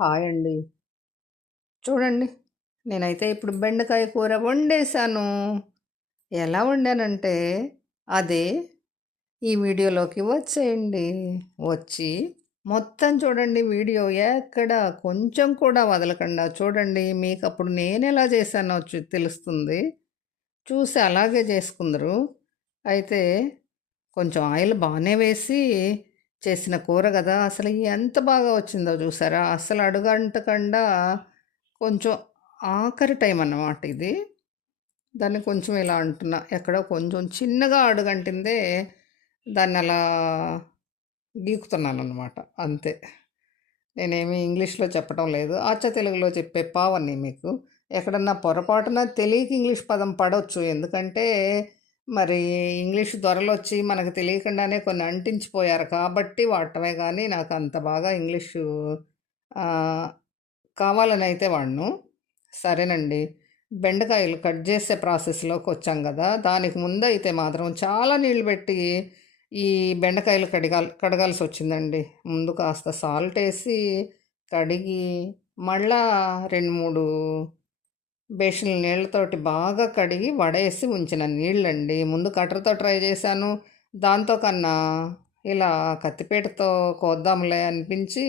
Hi అండి. చూడండి, నేనైతే ఇప్పుడు బెండకాయ కూర వండేశాను. ఎలా వండానంటే, అదే ఈ వీడియోలోకి వచ్చేయండి. వచ్చి మొత్తం చూడండి వీడియో ఎక్కడ కొంచెం కూడా వదలకుండా చూడండి. మీకప్పుడు నేనెలా చేశానో తెలుస్తుంది. చూసి అలాగే చేసుకుందరు. అయితే కొంచెం ఆయిల్ బానే వేసి చేసిన కూర గదా! అసలు ఎంత బాగా వచ్చిందో చూసారా? అస్సలు అడుగంటకుండా కొంచెం ఆఖరి టైం అన్నమాట ఇది. దాన్ని కొంచెం ఇలా అంటున్నా. ఎక్కడో కొంచెం చిన్నగా అడుగంటిందే దాన్నలా గీకుతున్నాననమాట. అంతే. నేనేమి ఇంగ్లీష్‌లో చెప్పటం లేదు. అచ్చ తెలుగులో చెప్పే పావని మీకు. ఎక్కడన్నా పొరపాటున తెలియక ఇంగ్లీష్ పదం పడొచ్చు. ఎందుకంటే, మరి ఇంగ్లీష్ దొరలొచ్చి మనకు తెలియకుండానే కొన్ని అంటించిపోయారు కాబట్టి వాడటమే గానీ, నాకంత బాగా ఇంగ్లీషు ఆహ్, కావాలనైతే వాడను. సరేనండి. బెండకాయలు కట్ చేసే ప్రాసెస్‌లోకొచ్చాం గదా! దానికి ముందయితే మాత్రం చాలా నీళ్లు పెట్టి ఈ బెండకాయలు కడగాల్సొచ్చిందండి. ముందు కాస్త సాల్టేసి, కడిగి, మళ్ళా 2, 3 బేషన్‌ల నీళ్ళతోటి బాగా కడిగి వడేసి ఉంచిన నీళ్ళండి. ముందు కట్టర్‌తో ట్రై చేశాను. దాంతో కన్నా ఇలా కత్తిపీటతో కోద్దాంలే అనిపించి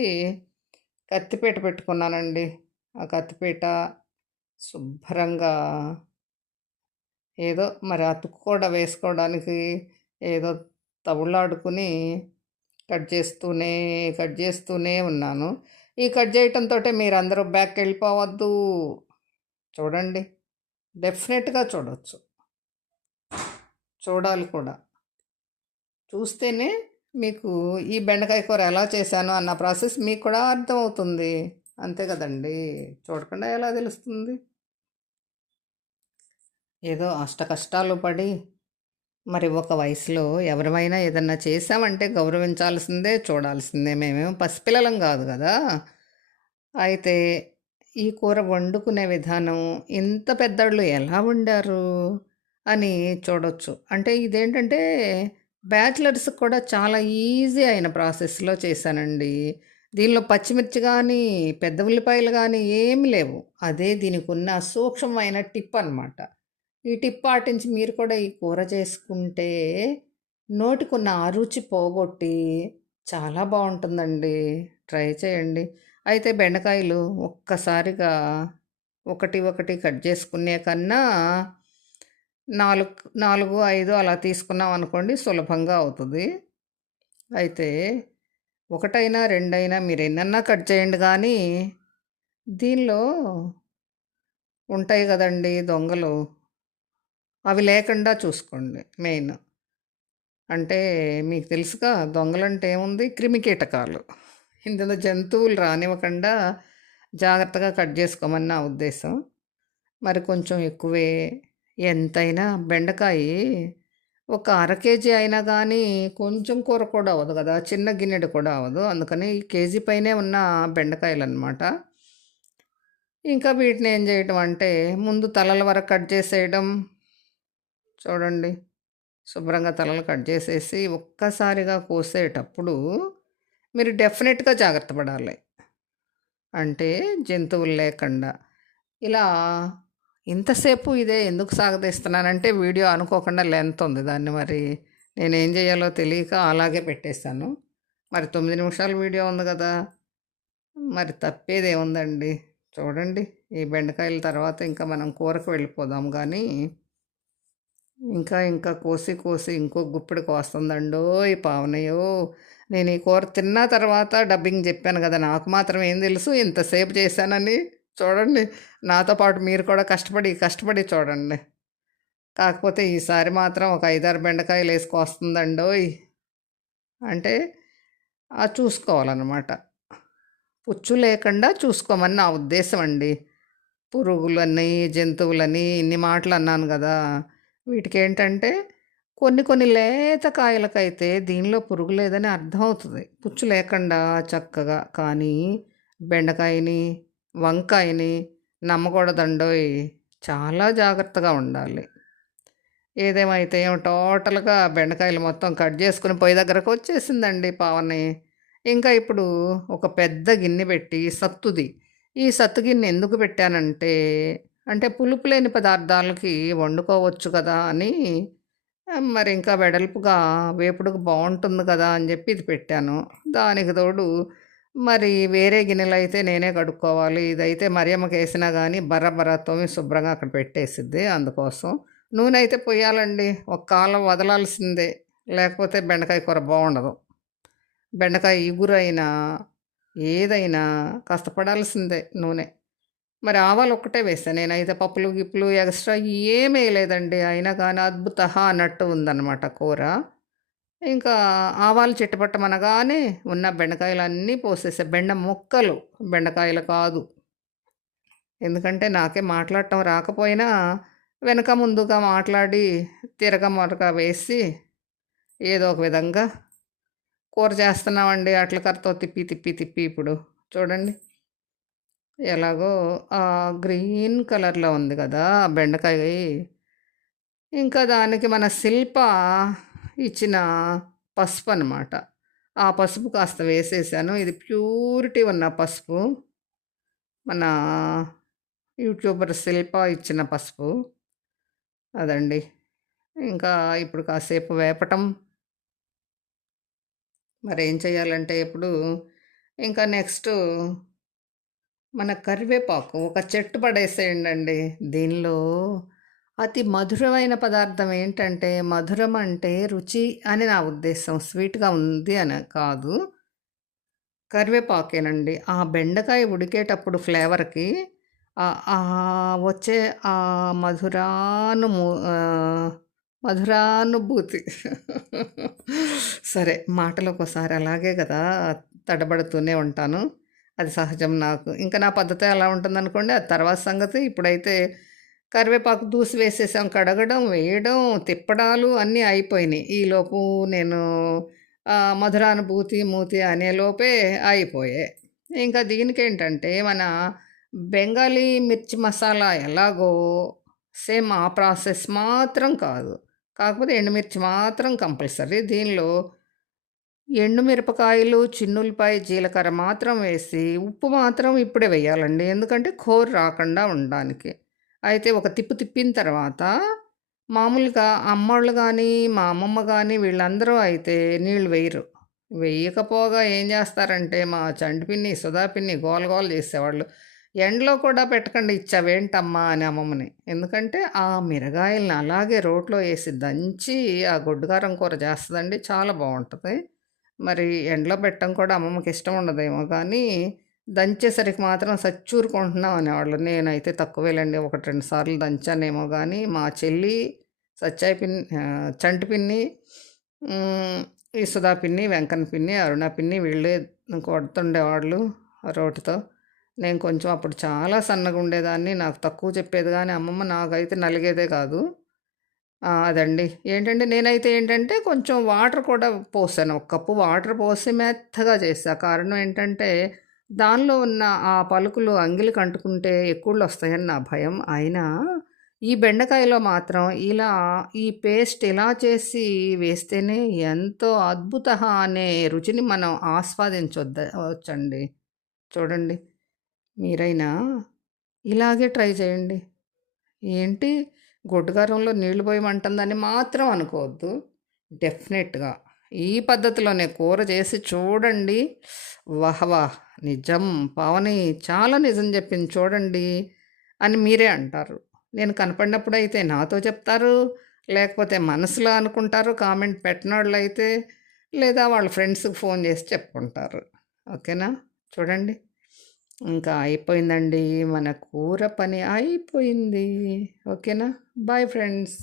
కత్తిపీట పెట్టుకున్నానండి. ఆ కత్తిపీట శుభ్రంగా ఏదో మరి ఆ తుక్కు కూడా వేసుకోవడానికి ఏదో తవులాడుకుని కట్ చేస్తూనే, కట్ చేస్తూనే ఉన్నాను. ఈ కట్ చేయటంతోటే మీరందరూ బ్యాక్‌కెళ్ళిపోవద్దు. చూడండి. డెఫినెట్‌గా చూడొచ్చు. చూడాలి కూడా. చూస్తేనే మీకు ఈ బెండకాయ కూర ఎలా చేశాను అన్న ప్రాసెస్ మీకు కూడా అర్థమవుతుంది. అంతే కదండీ! చూడకుండా ఎలా తెలుస్తుంది? ఏదో అష్టకష్టాలు పడి మరి ఒక వయసులో ఎవరమైనా ఏదన్నా చేశామంటే గౌరవించాల్సిందే, చూడాల్సిందే. మేమేమో పసిపిల్లలం కాదు కదా! అయితే ఈ కూర వండుకునే విధానం ఇంత పెద్దోళ్ళు ఎలా వండారు అని చూడొచ్చు. అంటే ఇదేంటంటే బ్యాచిలర్స్‌కి కూడా చాలా ఈజీ అయిన ప్రాసెస్‌లో చేశానండి. దీనిలో పచ్చిమిర్చి గానీ, పెద్ద ఉల్లిపాయలు గానీ ఏమి లేవు. అదే దీనికున్న సూక్ష్మమైన టిప్ అనమాట. ఈ టిప్ పాటించి మీరు కూడా ఈ కూర చేసుకుంటే నోటికున్న అరుచి పోగొట్టి చాలా బావుంటుందండి. ట్రై చేయండి. అయితే బెండకాయలు ఒక్కసారిగా ఒకటి, ఒకటి కట్ చేసుకునే కన్నా 4, 5 అలా తీసుకున్నామనుకోండి సులభంగా అవుతది. అయితే ఒకటైనా, రెండైనా మీరెన్నన్నా కట్ చేయండి గానీ, దీనిలో ఉంటాయి గదండీ దొంగలు. అవి లేకుండా చూసుకోండి మెయిన్. అంటే మీకు తెలుసుగా దొంగలంటే ఏముంది? క్రిమికీటకాలు. ఇందులో జంతువులు రానివ్వకుండా జాగ్రత్తగా కట్ చేసుకోమని నా ఉద్దేశం. మరి కొంచెం ఎక్కువే ఎంతైనా బెండకాయి ఒక అర కేజీ అయినా గానీ కొంచెం కూర కూడా అవ్వదు గదా! చిన్న గిన్నెడు కూడా అవ్వదు. అందుకని కేజీ పైనే ఉన్న బెండకాయలనమాట. ఇంకా వీటిని ఏం చేయటం అంటే ముందు తలల వరకు కట్ చేసేయడం. చూడండి. శుభ్రంగా తలలు కట్ చేసేసి ఒక్కసారిగా కోసేటప్పుడు మీరు డెఫినెట్‌గా జాగ్రత్త పడాలి. అంటే జంతువులు లేకుండా. ఇలా ఇంతసేపు ఇదే ఎందుకు సాగదీస్తున్నానంటే వీడియో అనుకోకుండా లెంత్ ఉంది. దాన్ని మరి నేనేం చేయాలో తెలియక అలాగే పెట్టేశాను. మరి 9 నిమిషాల వీడియో ఉంది గదా! మరి తప్పేదేముందండి. చూడండి. ఈ బెండకాయల తర్వాత ఇంకా మనం కూరకు వెళ్ళిపోదాం గానీ ఇంకా కోసి కోసి ఇంకో గుప్పెడు కోస్తుందండోయ్ పావనయ్యో! నేను ఈ కూర తిన్న తర్వాత డబ్బింగ్ జెప్పాను గదా! నాకు మాత్రం ఏం తెలుసు ఇంతసేపు చేశానని. చూడండి. నాతో పాటు మీరు కూడా కష్టపడి చూడండి. కాకపోతే ఈసారి మాత్రం ఒక 5, 6 బెండకాయలేసి కోస్తుందండోయ్! అంటే చూసుకోవాలనమాట. పుచ్చు లేకుండా చూసుకోమని నా ఉద్దేశం అండి. పురుగులని, జంతువులని ఇన్ని మాటలన్నాను గదా! వీటికేంటంటే కొన్ని లేత కాయలకైతే దీనిలో పురుగు లేదని అర్థమవుతది. పుచ్చు లేకుండా చక్కగా. కానీ బెండకాయని, వంకాయని నమ్మకూడదండోయ్! చాలా జాగ్రత్తగా ఉండాలి. ఏదేమైతే టోటల్‌గా బెండకాయలు మొత్తం కట్ చేసుకొని పొయ్యి దగ్గరకొచ్చేసిందండి పావని. ఇంకా ఇప్పుడు ఒక పెద్ద గిన్నె పెట్టి సత్తుది. ఈ సత్తు గిన్నె ఎందుకు పెట్టానంటే, అంటే పులుపు లేని పదార్థాలకి వండుకోవచ్చు కదా అని మరి ఇంకా వెడల్పుగా వేపుడుకు బావుంటుంది కదా అని జెప్పి ఇది పెట్టాను. దానికి తోడు మరి వేరే గిన్నెలయితే నేనే కడుక్కోవాలి. ఇదైతే మరియమ్మకేసినా గానీ బర్ర బర్ర తోమి శుభ్రంగా అక్కడ పెట్టేసిద్ది. అందుకోసం. నూనె అయితే పొయ్యాలండి. ఒక కాలం వదలాల్సిందే. లేకపోతే బెండకాయ కూర బావుండదు. బెండకాయ ఇగురైనా, ఏదైనా కాస్త పడాల్సిందే నూనె. మరి ఆవాలొక్కటే వేశా. నేనైతే పప్పులు, గిప్పులు ఎక్స్‌ట్రా ఏమేయలేదండి. అయినా కానీ అద్భుతహ అన్నట్టు ఉందనమాట కూర. ఇంకా ఆవాలు చిటపటమనగానే ఉన్న బెండకాయలన్నీ పోసేసా. బెండ ముక్కలు, బెండకాయలు కాదు. ఎందుకంటే నాకే మాట్లాడటం రాకపోయినా వెనక ముందుగా మాట్లాడి తిరగ మరక వేసి ఏదో ఒక విధంగా కూర చేస్తున్నామండి. అట్ల తిప్పి, తిప్పి, తిప్పి ఇప్పుడు చూడండి. ఎలాగో గ్రీన్ కలర్‌లో ఉంది గదా! బెండకాయి. ఇంకా దానికి మన శిల్ప ఇచ్చిన పసుపనమాట. ఆ పసుపు కాస్త వేసేసాను. ఇది ప్యూరిటీ ఉన్న పసుపు. మన యూట్యూబర్ శిల్ప ఇచ్చిన పసుపు. అదండి. ఇంకా ఇప్పుడు కాసేపు వేపటం. మరేం చేయాలంటే ఇప్పుడు ఇంకా నెక్స్టు మన కరివేపాకు ఒక చెట్టు పడేసేయండండి. దీనిలో అతి మధురమైన పదార్థం ఏంటంటే, మధురం అంటే రుచి అని నా ఉద్దేశం. స్వీట్‌గా ఉంది అని కాదు. కరివేపాకేనండి. ఆ బెండకాయ ఉడికేటప్పుడు ఫ్లేవర్‌కి వచ్చే ఆ మధురానుము మధురానుభూతి. సరే మాటలొక్కోసారి అలాగే గదా! తడబడుతూనే ఉంటాను. అది సహజం నాకు. ఇంకా నా పద్ధతే అలా ఉంటుందనుకోండి. అది తర్వాత సంగతి. ఇప్పుడైతే కరివేపాకు దూసి వేసేసాం. కడగడం, వేయడం, తిప్పడాలు అన్నీ అయిపోయినియి. ఈలోపు నేను మధురానుభూతి, మూతి అనేలోపే అయిపోయాయి. ఇంకా దీనికేంటంటే మన బెంగాలీ మిర్చి మసాలా ఎలాగో సేమ్ ఆ ప్రాసెస్ మాత్రం కాదు. కాకపోతే ఎండుమిర్చి మాత్రం కంపల్సరీ. దీనిలో ఎండుమిరపకాయలు, చిన్నుల్లిపాయ, జీలకర్ర మాత్రం వేసి, ఉప్పు మాత్రం ఇప్పుడే వేయాలండి. ఎందుకంటే ఖోరు రాకుండా ఉండడానికి. అయితే ఒక తిప్పు తిప్పిన తర్వాత మామూలుగా అమ్మోళ్ళు గానీ, మా అమ్మమ్మ గానీ వీళ్ళందరూ అయితే నీళ్ళు వేయరు. వెయ్యకపోగా ఏం జేస్తారంటే మా చంటి పిన్ని, సుధా పిన్ని గోల గోల జేసేవాళ్ళు. ఎండలో కూడా పెట్టకుండా ఇచ్చావేంటమ్మా అని అమ్మమ్మని. ఎందుకంటే ఆ మిరగాయల్ని అలాగే రోట్లో ఏసి దంచి ఆ గొడ్డు కారం కూర జేస్తదండి. చాలా బావుంటది. మరి ఎండలో పెట్టడం కూడా అమ్మమ్మకి ఇష్టం ఉండదేమో కానీ, దంచేసరికి మాత్రం సచ్చూరుకుంటున్నాం అనేవాళ్ళు. నేనైతే తక్కువేలెండి. 1, 2 సార్లు దంచానేమో గానీ, మా చెల్లి, చంటి పిన్ని, హ్మ్, ఈ సుధా పిన్ని, వెంకన్న పిన్ని, అరుణ పిన్ని వీళ్ళే కొడుతుండేవాళ్ళు రోటితో. నేను కొంచెం అప్పుడు చాలా సన్నగుండేదాన్ని. నాకు తక్కువ చెప్పేది గానీ, అమ్మమ్మ నాకైతే నలిగేదే కాదు. అదండి. ఏంటంటే నేనైతే ఏంటంటే కొంచెం వాటర్ కూడా పోసాను. ఒక కప్పు వాటర్ పోసి మెత్తగా చేశా. కారణం ఏంటంటే దానిలో ఉన్న ఆ పలుకులు అంగిలికి అంటుకుంటే ఎక్కుళ్ళొస్తాయని నా భయం. అయినా ఈ బెండకాయలో మాత్రం ఈ పేస్ట్ ఇలా చేసి వేస్తేనే ఎంతో అద్భుతః అనే రుచిని మనం వచ్చండి. చూడండి. మీరైనా ఇలాగే ట్రై చేయండి. ఏంటి గొడ్డుగారంలో నీళ్లు పోయమంటుందని మాత్రం అనుకోవద్దు. డెఫినెట్‌గా ఈ పద్ధతిలోనే కూర చేసి చూడండి. వాహ్! నిజం పావని చాలా నిజం చెప్పింది చూడండి అని మీరే అంటారు. నేను కనపడినప్పుడైతే నాతో చెప్తారు. లేకపోతే మనసులో అనుకుంటారు కామెంట్ పెట్టినోళ్ళైతే. లేదా వాళ్ళ ఫ్రెండ్స్‌కి ఫోన్ చేసి చెప్పుకుంటారు. ఓకేనా? చూడండి. ఇంకా అయిపోయిందండి. మన కూర పని అయిపోయింది. ఓకేనా? Bye friends.